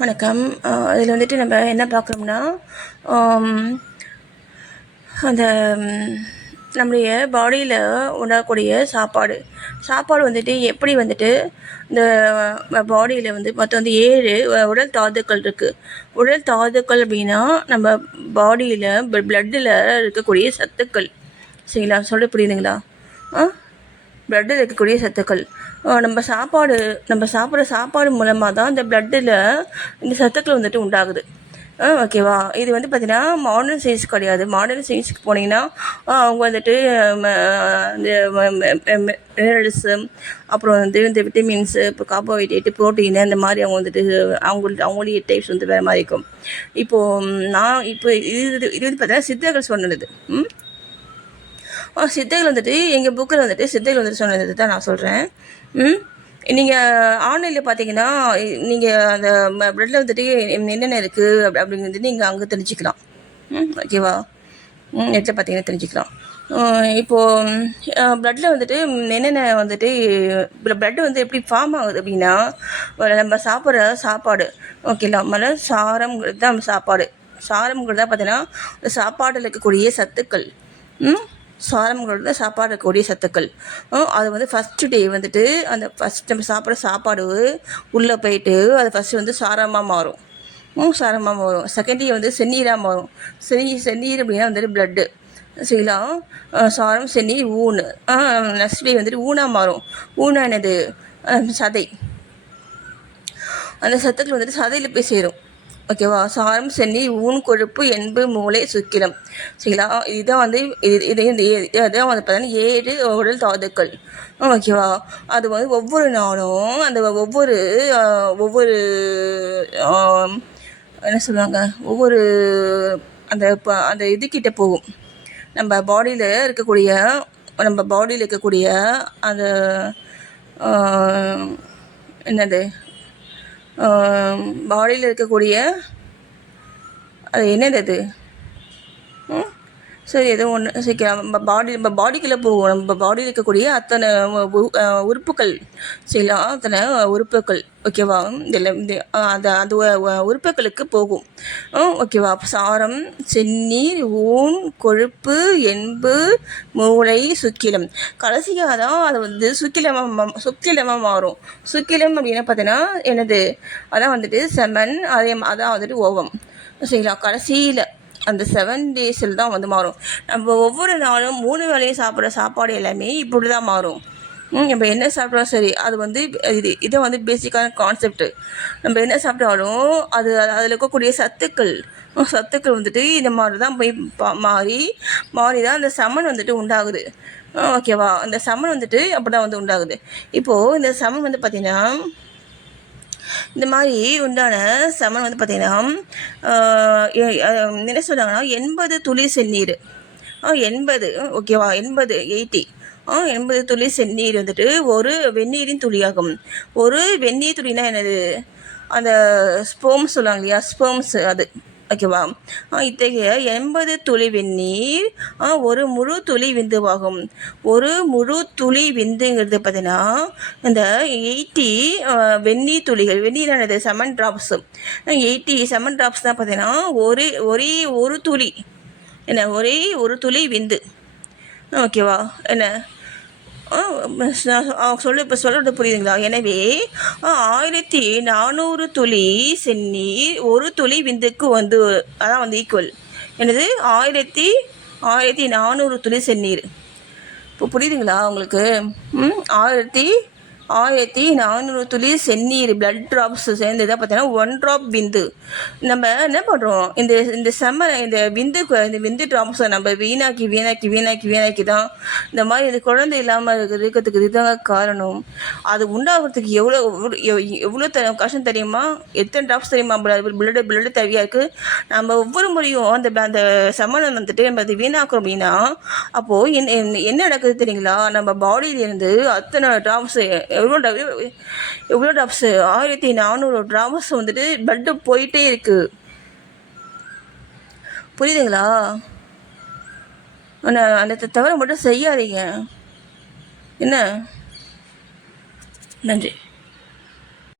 வணக்கம். இதில் வந்துட்டு நம்ம என்ன பார்க்குறோம்னா, அந்த நம்முடைய பாடியில் உண்டாகக்கூடிய சாப்பாடு வந்துட்டு எப்படி வந்துட்டு இந்த பாடியில் வந்து மொத்தம் வந்து 7 உடல் தாதுக்கள் இருக்குது. உடல் தாதுக்கள் அப்படின்னா நம்ம பாடியில் பிளட்டில் இருக்கக்கூடிய சத்துக்கள். சரிங்களா? சொல்ல புரியுதுங்களா? பிளட்டில் இருக்கக்கூடிய சத்துக்கள் நம்ம சாப்பிட்ற சாப்பாடு மூலமாக தான் இந்த பிளட்டில் இந்த சத்துக்கள் வந்துட்டு உண்டாகுது. ஓகேவா? இது வந்து பார்த்திங்கன்னா மாடர்ன் சயின்ஸ் கிடையாது. மாடர்ன் சயின்ஸுக்கு போனீங்கன்னா அவங்க வந்துட்டு இந்த மினரல்ஸு, அப்புறம் வந்து இந்த விட்டமின்ஸு, இப்போ கார்போஹைட்ரேட்டு, ப்ரோட்டீனு, அந்த மாதிரி அவங்க வந்துட்டு அவங்களுடைய டைப்ஸ் வந்து வேறு மாதிரி இருக்கும். இப்போது இது வந்து பார்த்தீங்கன்னா சித்தர்கள் சொன்னது. சித்தர்கள் வந்துட்டு எங்கள் புக்கில் வந்துட்டு சித்தர்கள் வந்துட்டு சொன்னது தான் நான் சொல்கிறேன். நீங்கள் ஆன்லைனில் பார்த்தீங்கன்னா நீங்கள் அந்த ப்ளட்டில் வந்துட்டு என்னென்ன இருக்குது அப்படிங்கிறது நீங்கள் அங்கே தெரிஞ்சுக்கலாம். ஓகேவா? நெட்டில் பார்த்தீங்கன்னா தெரிஞ்சுக்கலாம். இப்போது ப்ளட்டில் வந்துட்டு என்னென்ன வந்துட்டு ப்ளட்டு வந்து எப்படி ஃபார்ம் ஆகுது அப்படின்னா, நம்ம சாப்பிட்ற சாப்பாடு ஓகேங்களா, முதல்ல சாரம்ங்கிறது தான் நம்ம சாரம்ங்கிறது தான் பார்த்தீங்கன்னா சாப்பாட்டில் இருக்கக்கூடிய சத்துக்கள். சாரம்ங்கிறது சாப்பாடு இருக்கக்கூடிய சத்துக்கள். அது வந்து ஃபஸ்ட்டு டே வந்துட்டு அந்த ஃபஸ்ட் நம்ம சாப்பிட்ற சாப்பாடு உள்ளே போயிட்டு அது ஃபஸ்ட்டு வந்து சாரமாக மாறும். செகண்ட் டே வந்து செந்நீராக மாறும். செந்நீர் அப்படின்னா வந்துட்டு ப்ளட்டு. சரிங்களா? சாரம், செந்நீர், ஊன். நெக்ஸ்ட் டே வந்துட்டு ஊனாக மாறும். ஊனா என்னது? சதை. அந்த சத்துக்கள் வந்துட்டு சதையில் போய் சேரும். ஓகேவா? சாரம், செந்நீர், ஊன், கொழுப்பு, எண்பு, மூளை, சுக்கிலம். சரிங்களா? இதுதான் வந்து இதான் வந்து பார்த்தீங்கன்னா 7 உடல் தாதுக்கள். ஓகேவா? அது வந்து ஒவ்வொரு நாளும் அந்த ஒவ்வொரு என்ன சொல்லுவாங்க, ஒவ்வொரு அந்த இதுக்கிட்ட போகும். நம்ம பாடியில் இருக்கக்கூடிய அந்த என்னது பாடியில் இருக்கக்கூடிய அது என்னது அது சரி ஏதோ ஒன்று சரி நம்ம பாடிக்குள்ளே போகும். நம்ம பாடியில் இருக்கக்கூடிய அத்தனை உறுப்புகள். சரிங்களா? அத்தனை உறுப்புகள். ஓகேவா? அந்த உறுப்புகளுக்கு போகும். ஓகேவா? சாரம், செந்நீர், ஊன், கொழுப்பு, எண்பு, மூளை, சுக்கிலம். கடைசியாக தான் அது வந்து சுக்கிலமாக மாறும். சுக்கிலம் அப்படின்னா பார்த்தீங்கன்னா என்னது? அதான் வந்துட்டு செமன், அதான் வந்துட்டு ஓவம். சரிங்களா? கடைசியில் அந்த 7 டேஸில் தான் வந்து மாறும். நம்ம ஒவ்வொரு நாளும் 3 வேளையும் சாப்பிட்ற சாப்பாடு எல்லாமே இப்படி தான் மாறும். நம்ம என்ன சாப்பிட்றோம் சரி, அது வந்து இதை வந்து பேசிக்கான கான்செப்ட்டு. நம்ம என்ன சாப்பிட்டாலும் அதில் இருக்கக்கூடிய சத்துக்கள் வந்துட்டு இந்த மாதிரி தான் போய் மாறி தான் அந்த சமன் வந்துட்டு உண்டாகுது. ஓகேவா? அந்த சமன் வந்துட்டு அப்படி தான் வந்து உண்டாகுது. இப்போது இந்த சமன் வந்து பார்த்திங்கன்னா இந்த மாதிரி உண்டான சமன் வந்து பார்த்திங்கன்னா என்ன சொல்கிறாங்கன்னா 80 துளி செந்நீர். 80 ஓகேவா? 80 துளி செந்நீர் வந்துட்டு ஒரு வெந்நீரின் துளியாகும். ஒரு வெந்நீர் துளினா என்னது? அந்த ஸ்போம்ஸ் சொல்லுவாங்க இல்லையா, ஸ்போம்ஸ் அது. ஓகேவா? இத்தகைய 80 துளி வெந்நீர் ஒரு முழு துளி விந்துவாகும். ஒரு முழு துளி விந்துங்கிறது பார்த்தீங்கன்னா இந்த 80 வெந்நீர் துளிகள். வெந்நீரானது 7 ட்ராப்ஸ். 80 7 ட்ராப்ஸ் தான் பார்த்தீங்கன்னா ஒரே ஒரு துளி. என்ன? ஒரே ஒரு துளி விந்து. ஓகேவா? என்ன சொல்கிறது புரியுதுங்களா? எனவே 1400 துளி செந்நீர் ஒரு துளி விந்துக்கு வந்து அதான் வந்து ஈக்குவல். என்னது? 1400 துளி செந்நீர். இப்போ புரியுதுங்களா உங்களுக்கு? 1400 துளி செந்நீர் பிளட் ட்ராப்ஸ் சேர்ந்து தான் பார்த்தீங்கன்னா 1 ட்ராப் விந்து. நம்ம என்ன பண்ணுறோம்? இந்த விந்து ட்ராப்ஸை நம்ம வீணாக்கி தான் இந்த மாதிரி இது குழந்தை இல்லாமல் இருக்கிறதுக்கு இதுதாங்க காரணம். அது உண்டாகிறதுக்கு எவ்வளோ கஷ்டம் தெரியுமா? எத்தனை ட்ராப்ஸ் தெரியுமா? பிளட்டு தேவையாக இருக்குது. நம்ம ஒவ்வொரு முறையும் அந்த சமனம் வந்துட்டு நம்ம அது வீணாக்கிறோம் அப்படின்னா அப்போது என்ன நடக்குது தெரியுங்களா? நம்ம பாடியிலேருந்து அத்தனை ட்ராப்ஸ் எவ்வளோ ட்ராப்ஸு 1400 ட்ராப்ஸ் வந்துட்டு பிளட்டு போயிட்டே இருக்குது. புரியுதுங்களா? அந்த தவிர மட்டும் செய்யாதீங்க. என்ன? நன்றி.